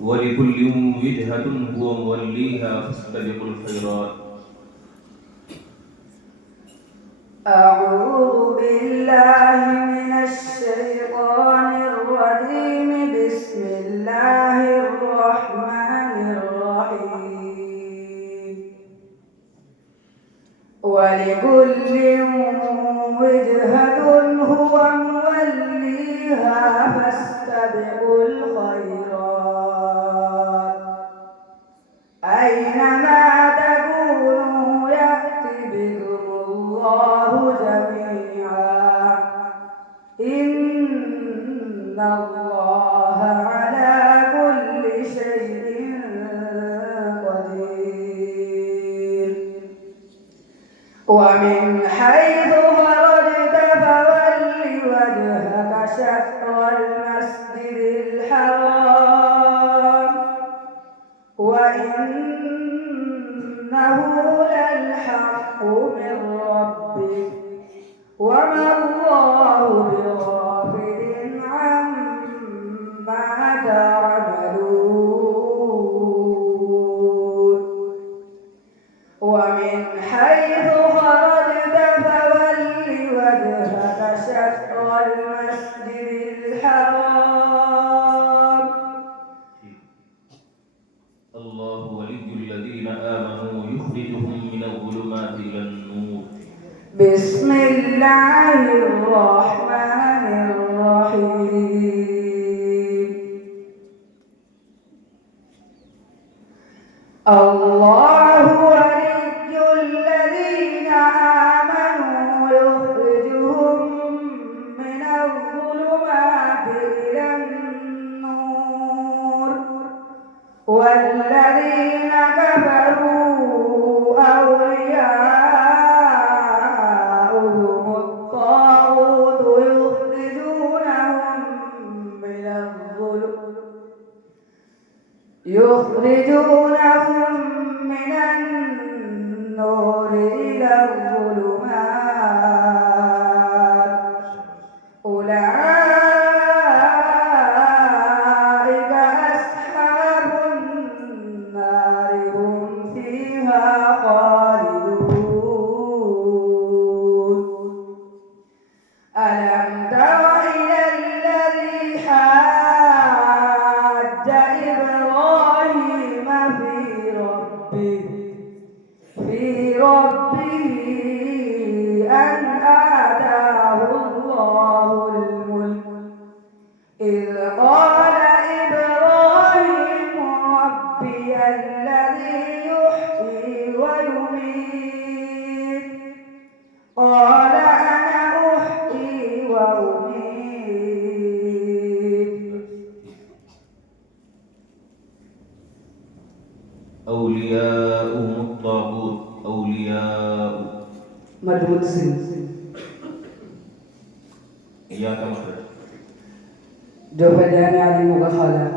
ولكل وجهة هو موليها فاستبقوا الخيرات. أعوذ بالله من الشيطان الرجيم. بسم الله الرحمن الرحيم. ولكل وجهة هو موليها فاستبقوا الخيرات أينما تكونوا يأت بكم الله جميعا إن الله على كل شيء قدير. ومن حيث خرجت فول وجهك شطر المسجد الحرام وإنه للحق من ربك وما الله بغافل عما تعملون. ومن حيث خرجت فول وجهك شطر المسجد الحرام. الله ولي الذين آمنوا يخرجهم من الظلمات إلى النور. بسم الله الرحمن الرحيم. الله ولي الذين آمنوا يخرجهم من الظلمات إلى النور والذين كفروا أولياؤهم الطاغوت يخرجونهم من النور إلى الظلمات أولئك أصحاب النار هم فيها خالدون. ألم تر إلى الذي حاج إبراهيم في ربه أن آتاه الله الملك إذ قال إبراهيم ربي الذي يحيي ويميت قال أنا أحيي وأميت. أولياؤهم الطاغوت أولياء مجهود سن إياك مخرج جو فجاني علي مغخالا